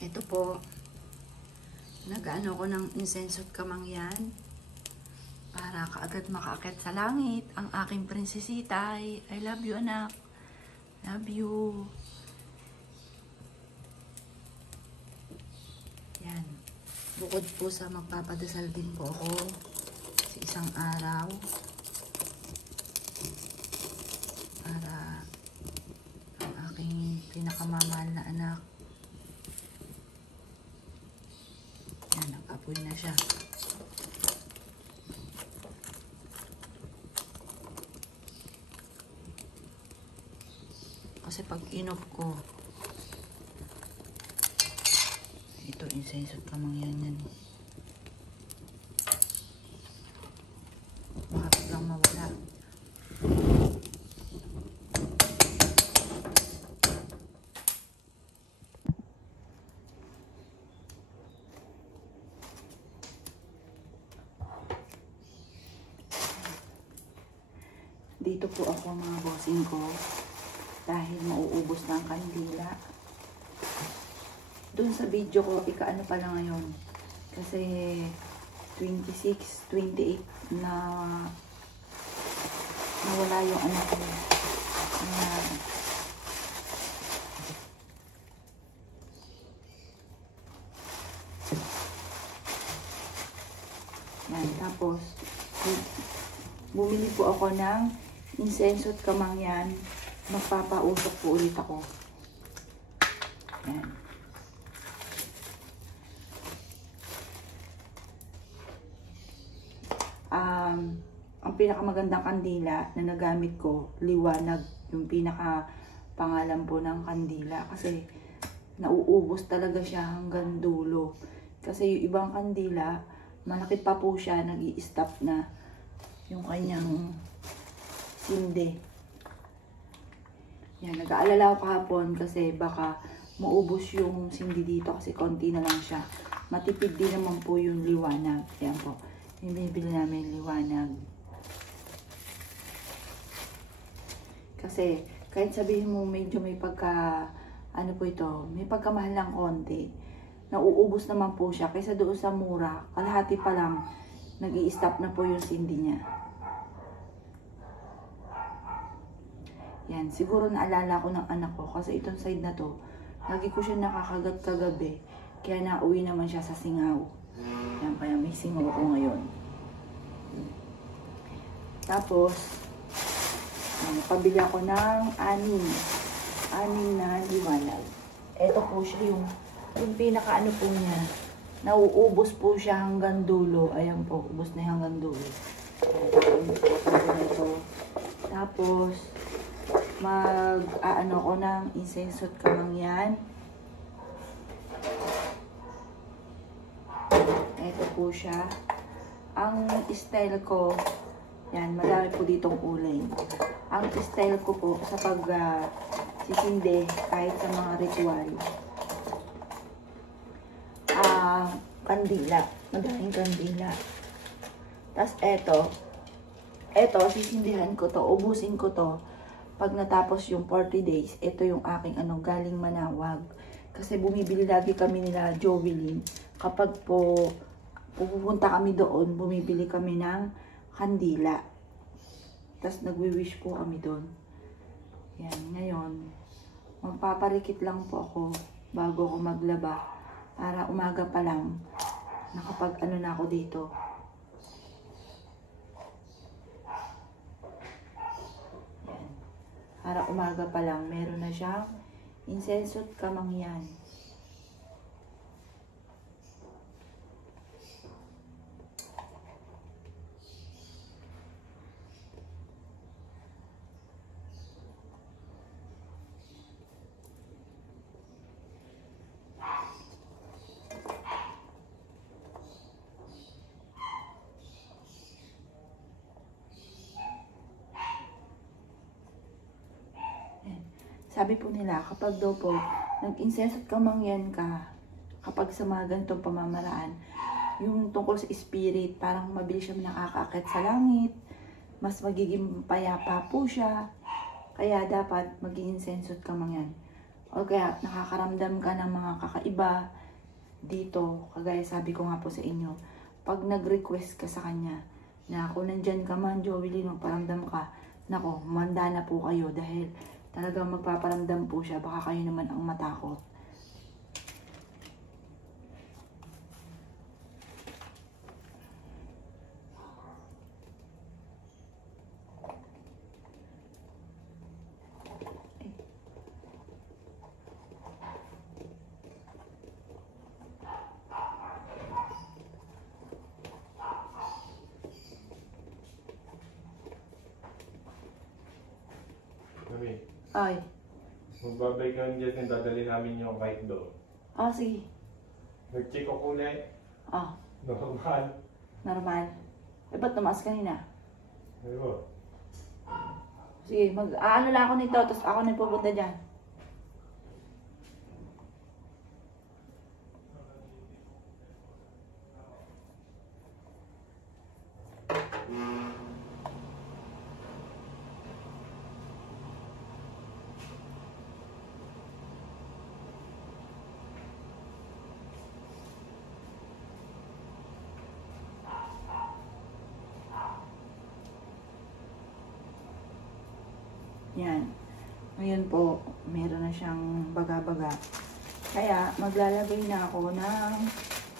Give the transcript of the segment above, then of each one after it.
Ito po, nag-ano ko ng insenso at kamangyan para kaagad makaakyat sa langit ang aking prinsesita. I love you, anak. Love you. Yan. Bukod po sa magpapadasal din po ako sa isang araw para ang aking pinakamamahal na anak. Yan, nag-apoy na siya. Kasi pag inoff ko, ito, insenso at kamangyan yan. Bakit lang mawala? Dito po ako mga bossing ko dahil mauubos na ang kandila. Doon sa video ko, ika-ano pala ngayon. Kasi 26, 28 na nawala yung anak ko. Yan, tapos bumili po ako ng insenso at kamangyan. Magpapausok po ulit ako. Yan. Ang pinakamagandang kandila na nagamit ko, liwanag, yung pinaka pangalan po ng kandila. Kasi nauubos talaga siya hanggang dulo. Kasi yung ibang kandila, malaki pa po siya, nag-i-stop na yung kanyang sindi. Yan, nag-aalala ako kahapon kasi baka maubos yung sindi dito kasi konti na lang siya. Matipid din naman po yung liwanag. Yan po. Yung binibili namin liwanag. Kasi kahit sabihin mo medyo may pagka, ano po ito, may pagkamahal ng konti, nauubos naman po siya. Kaysa doon sa mura, kalahati pa lang, nag-i-stop na po yung sindi niya. Yan, siguro naalala ko ng anak ko kasi itong side na to, lagi ko siya nakakagat kagabi. Kaya nauwi naman siya sa singaw. Yan, kaya may singaw ko ngayon. Tapos, pabili ako ng anim na liwanag. Ito po siya yung pinaka-ano po niya. Nauubos po siya hanggang dulo. Ayan po, ubos na hanggang dulo. Tapos, mag-aano ko ng insenso at kamangyan. Ito po siya. Ang style ko, yan, marami po ditong kulay. Ang style ko po sa sisindi kahit sa mga ritual, kandila. Madaming kandila. Tapos eto, sisindihan ko to, ubusin ko to. Pag natapos yung 40 days, ito yung aking galing Manawag. Kasi bumibili lagi kami nila Jovelyn. Kapag po pupunta kami doon, bumibili kami ng kandila. Tapos nagwi-wish po kami doon. Yan, ngayon, magpaparikit lang po ako bago ako maglaba. Para umaga pa lang, nakapag-ano na ako dito. Yan. Para umaga pa lang, meron na siyang insenso at kamangyan. Sabi po nila, kapag daw po nag-insenso at kamangyan ka, kapag sa mga ganitong pamamaraan, yung tungkol sa spirit, parang mabilis siya nakakaakit sa langit, mas magiging payapa po siya. Kaya dapat mag-insenso at kamangyan O kaya nakakaramdam ka ng mga kakaiba dito, kagaya sabi ko nga po sa inyo, pag nag-request ka sa kanya na kung nandyan ka man, Jovelyn, magparamdam ka, nako, manda na po kayo dahil talagang magpaparamdam po siya, baka kayo naman ang matakot. Mami, Ay, magbabay ka dyan and dadali namin yung bike doon. sige. Nag-check ako ulit. Normal. Normal. Ba't tumaas kanina? Ano? Sige, ano lang ako nito, tapos ako na pupunta dyan. Yan. Ngayon po, meron na siyang baga-baga. Kaya, maglalagay na ako ng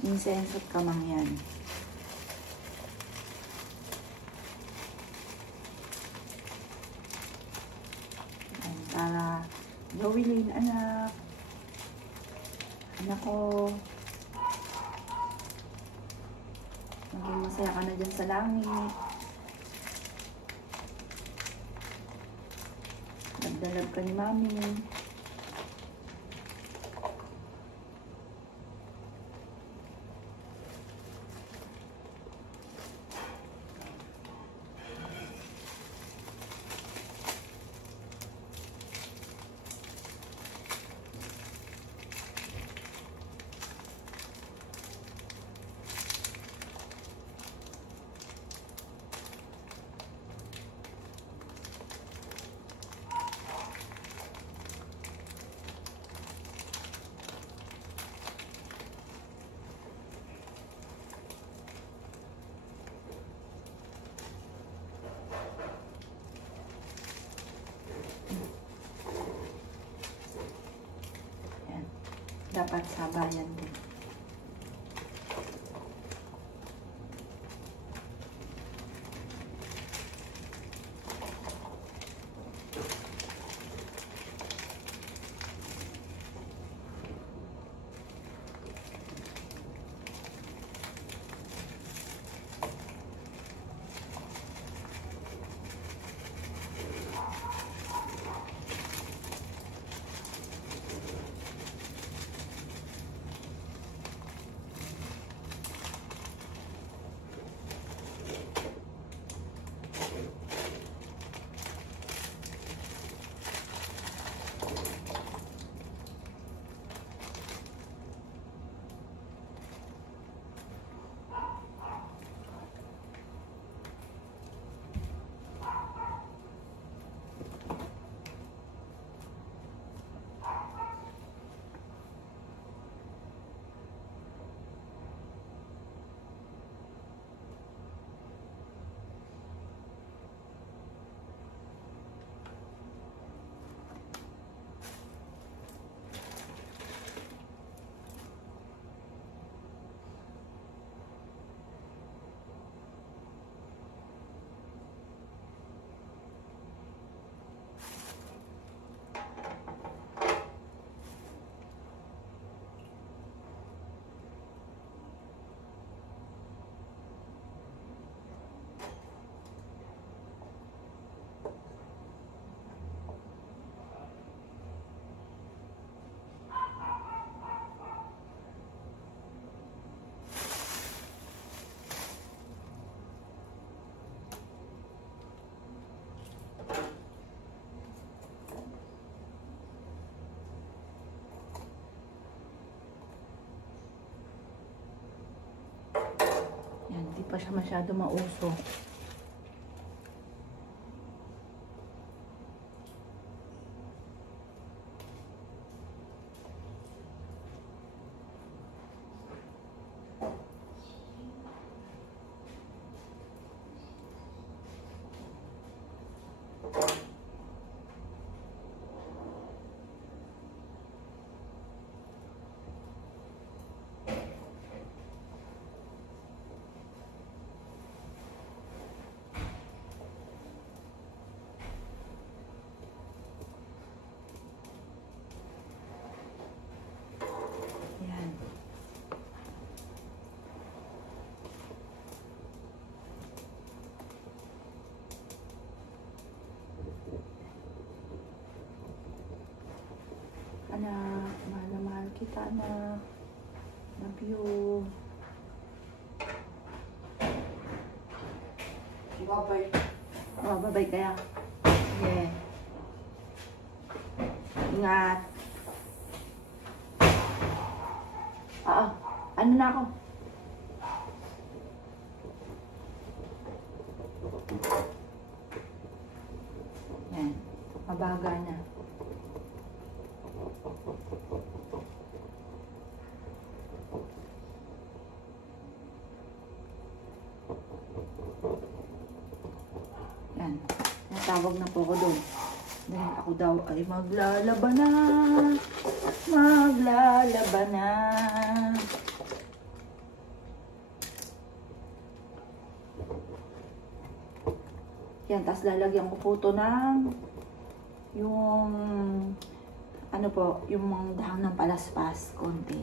incense at kamangyan. Yan, para Jovelyn, anak. Anak ko. Maging masaya ka na dyan sa langit. Nagdalab ka ni Mami. Dapat sabayan din. Hindi pa siya masyado mausok. kita, anak. Love you. Bye-bye. Oh, bye-bye kaya. Yeah. Ingat. Ano na ako? Yan. Mabaga na. Yan. Natawag na po ako doon. Dahil ako daw ay maglalaban na. Maglalaban na. Yan, tapos lalagyan ko po ito ng yung ano po, yung mga dahon ng palaspas, konti.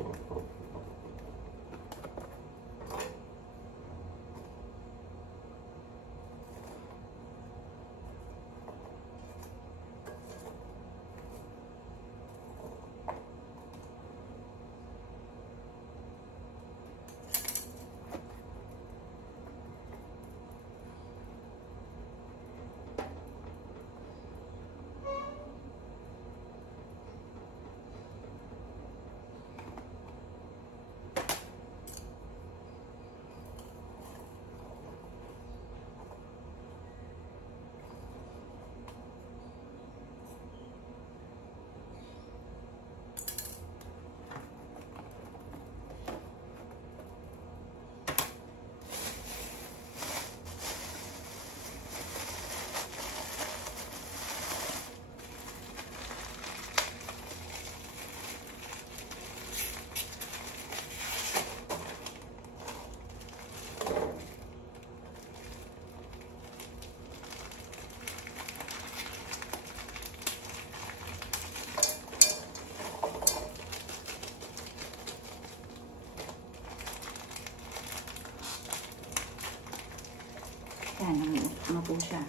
Yan, ano po siya.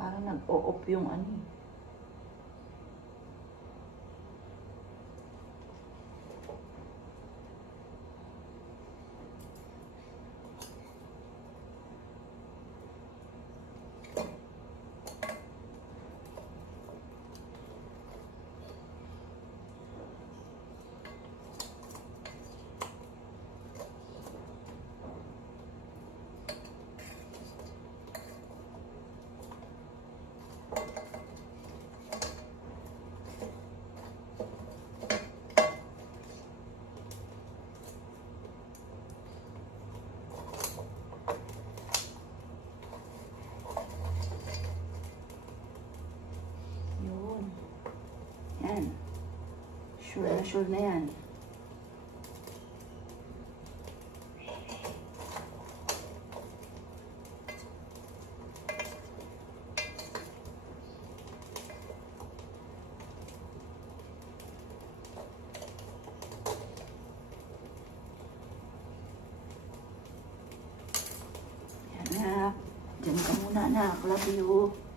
Parang nag-o-off yung ano eh. Yan. Sure na yan. Yan na. Diyan ka muna, anak. Love you.